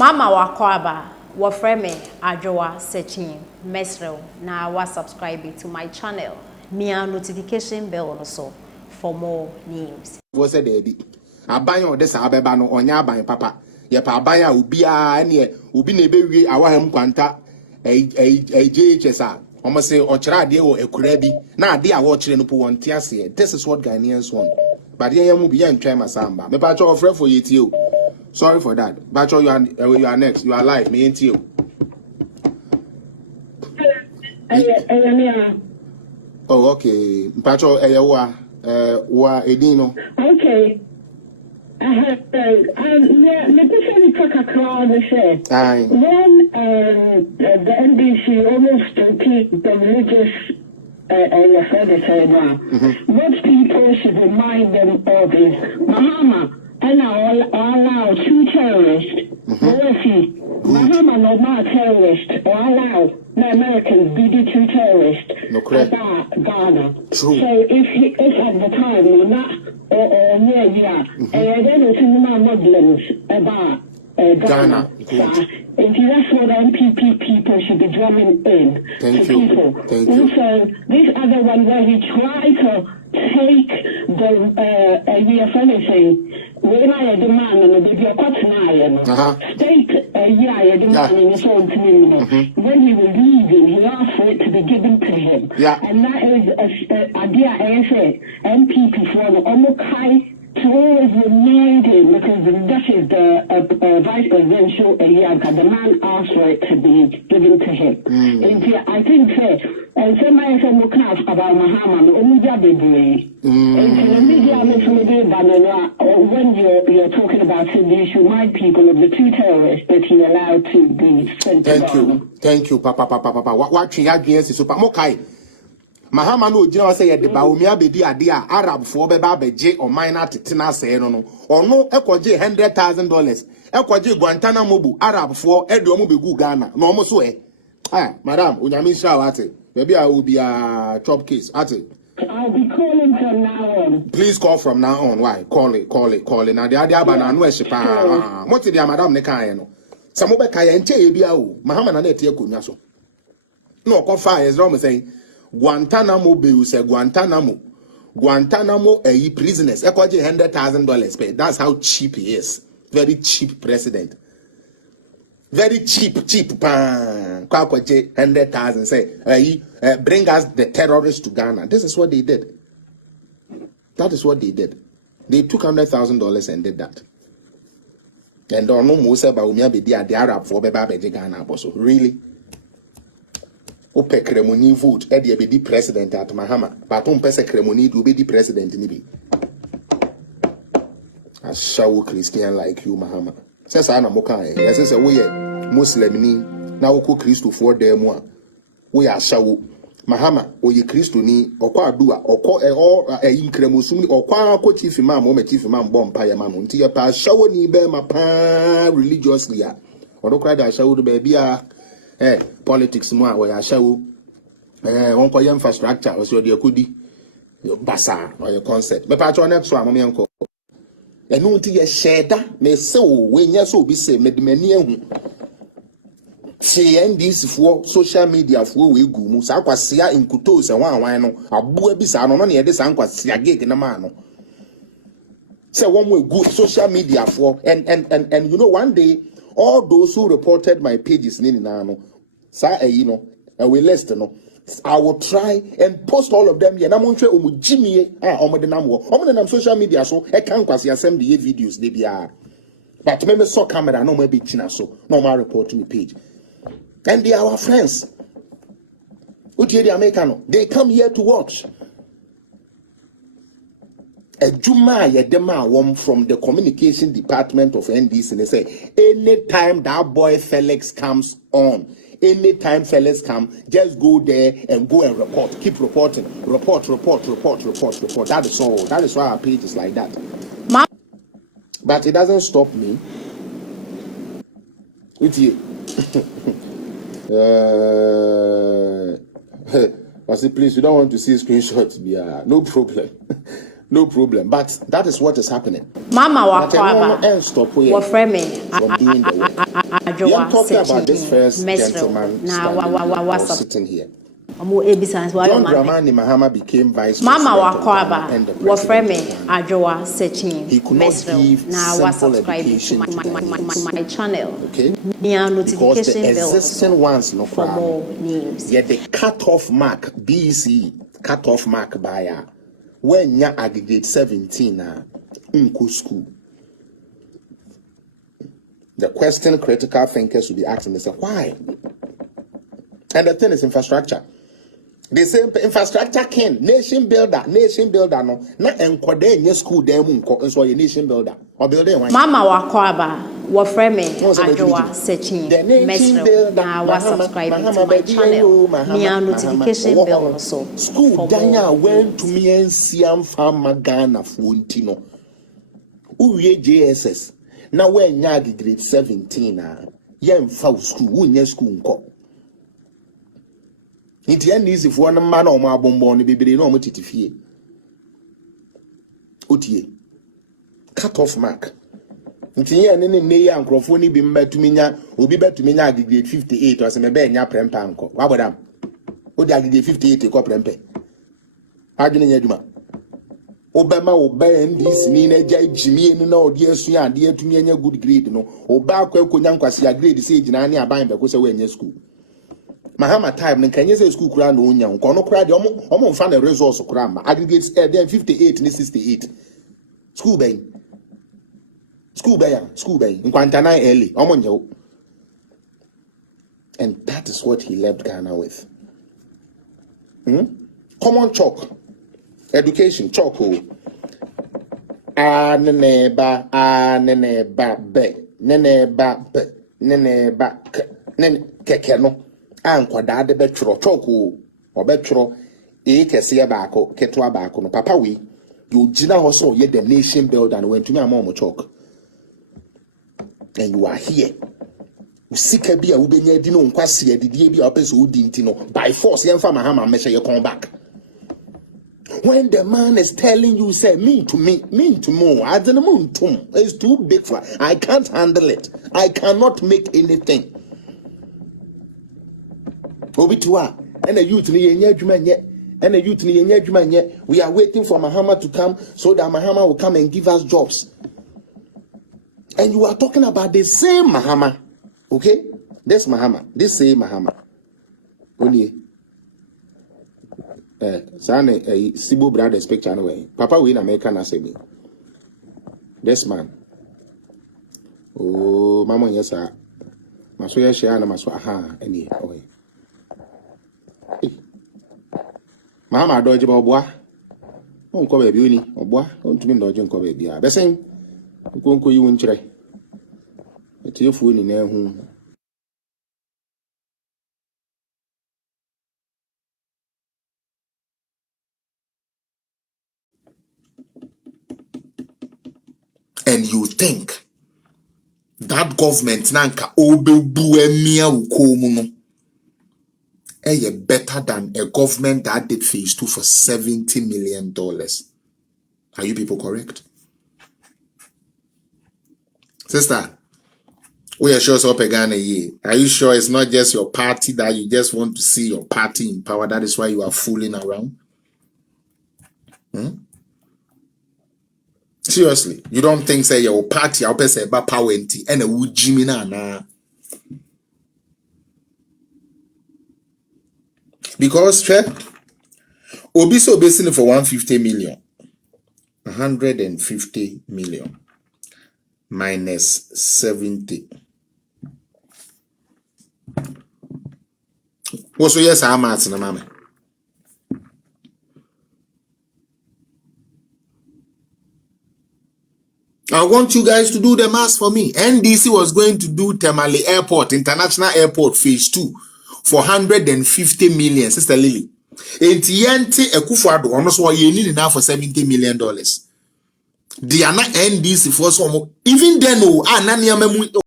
Mama wakwaba wafreme ajowa searching mesrel na wa subscribe to my channel. Mia notification bell also for more news. Was a baby. Aban de sa beba no onya aban papa. Ye pa aban a obi a ne obi na ebewie awahem kwanta JHS a omo say ochira ade wo ekura bi na ade a wo chire no po wonte ase. This is what Ghanaians want. But ye mu bi ye ntwa masamba. Me pa cho ofre for ye tie o. Sorry for that. Bacho, you are next. You are live. Me and you. Oh, okay. Bacho, wa edino. Okay. When the NDC almost repeat the religious what people should remind them of is Mahama. And allow two terrorists, Mahama no more terrorists, or allow the Americans be the two terrorists about Ghana. True. So if at the time or not, or then it's in the Muslims about Ghana. If that's what MPP people should be drumming in Thank to you. people. Thank you. Also, this other one where he tried to take the anything. When I demand and the video state demand in his own community. When he was leaving, he asked for it to be given to him. Yeah. And that is a idea I say MPP for the Omokai to always remind him because that is the vice presidential the man asked for it to be given to him. And I think and somebody said about Muhammad, only and the media when you're talking about it, you should remind people of the two terrorists that he allowed to be sent to Ghana. Thank you, Papa. What you are super Mokai. Mahama no jina say de ba omi abedi ade a Arab fo be ba beje o minor tetina say no ono ekoje $100,000 ekoje Guantanamo bu Arab fo e de omo begu Ghana no omo so madam onyame sha wate maybe I will be a chop case ate. I'll be calling from now on. Please call from now on. Why? Call it. Now the idea about no eshipa. What the madam ne kan no. Some be kaya nche ye bia o. Mahama na etie konya so. No ko fa is wrong saying Guantanamo Bay say Guantanamo prisoners ekwaje $100,000 pay. That's how cheap he is. Very cheap president. Very cheap kwaje 100,000 say bring us the terrorists to Ghana. This is what they did. That is what they did. They took $100,000 and did that. And don't know most about me be the Arab for Beba Ghana also. Really? Ope kremoni vote e de be di president at Mahama but on pese kremoni do be di president ni bi a shawo Christian like you Mahama say sa na mo kan e say we Muslim ni na wo ko Christo for dem a we a shawo Mahama o ye Christo ni okwa adua okọ yin kremosum ni okwa ko chief imam o me chief imam bom pa ya ma no nti ye pa shawo ni be ma pa religiously a odokra da shawo do be bia politics mo we ya shawo won ko infrastructure o so de akodi basa or your concept me pa cho next one mo me enko enu nti ye sheda me se o we nya so obi se me de mani ehu se NDC for social media for we gu mu sa kwasia inkuto se wan no aboa bi sa no no ye de sa kwasia gig na ma no say one way good social media for and you know one day all those who reported my pages no sa we list no I will try and post all of them here na mo nhwe omu jimie omo de social media so e kan kwase asem the videos they bia but me saw camera no mo be china so no ma report me page and they are our friends utie the American they come here to watch a Juma Yedema wom from the communication department of NDC and they say anytime that boy Felix comes on, anytime Felix come, just go there and go and report. Keep reporting. Report. That is all. That is why our page is like that. But it doesn't stop me. With you. I say, please, you don't want to see screenshots. Yeah, no problem. No problem. But that is what is happening. Mama Wakwaba. What frame me? From doing the work. We are talking about this first gentleman sitting here. John Dramani Mahama became vice president. Mama Wakwaba. What frame me? Ajoa searching. He could not give simple education to my channel. Okay. Because the existing ones no for more news. Yet the cut-off mark BC cut-off mark by when you aggregate 17 unko school. The question critical thinkers will be asking themselves why? And the thing is infrastructure. They say infrastructure nation builder no na enkode nye school dem nko so ye nation builder or building one. Mama Wakwaba wo frame me Ajoa searching mesro na wa subscribe to my channel me notification bell so school danya went to me ensiam fama Ghana fonti no uwie JSS na when nya grade 17 ye mfa school unye school nko. Inti easy for one man or my bonbon be no titifie. Otie. Cut off mark. Inti ye nene ne ya nkrofo ni bi mba tuminya obi betuminya grade 58 or se me be nya prempa nko. Wa bodam. Odi grade 58 ko prempe. Adwene nya adwuma. Obama oba NDC ni na jai jimie ni na odi asu ya ade atumi nya good grade no. Oba akwa konya nkwase ya grade se gina ne aban be ko se we nya school. Mahama time can you say school kura no nya nko no kura de omo mfa na resource kura ma aggregates then 58 ni 68 school bay nkwanta na early omo nyew. And that is what he left Ghana with. Common chalk education chalk neneba be neneba keke no ankwada de betro choku obetro kese baako ketwa baako no papa we you gina ho so ye the nation builder and went to me amom chalk and you are here usika bia wo benya di no nkwase adidie bia opese odi nti no by force ye mfa Mahama mesha ye come back when the man is telling you say mean to more I don't know it's too big for I can't handle it I cannot make anything. Obitua and a youth ni yenye adwuma nye and a youth ni yenye adwuma nye. We are waiting for Mahama to come so that Mahama will come and give us jobs. And you are talking about the same Mahama. Okay? This Mahama. This same Mahama. Only Sane Sibu brothers picture anyway. Papa we in America na say this man. Oh mama yes sir. Maso ya share na maso aha any okay. Mahama doje ba oboa onko ba bi oni oboa ontumi ndoje nko ba bia besen nkonko yi wonkyere etiefu ni na hu. And you think that government nanka obebu emia ukomu no better than a government that did phase 2 for $70 million. Are you people correct? Sister, we are sure so Ghana ye. Are you sure it's not just your party that you just want to see your party in power? That is why you are fooling around? Seriously, you don't think say your party I'll say about power and a wood Jimmy na. Because Obiso basically for 150 million. 150 million minus 70. Also, yes, I'm asking mama. I want you guys to do the math for me. NDC was going to do Tamale Airport, International Airport, phase 2 for 150 million, Sister Lily. Entiente Ekufuado, almost what you need now for $70 million. They are not NDC for some. Even then,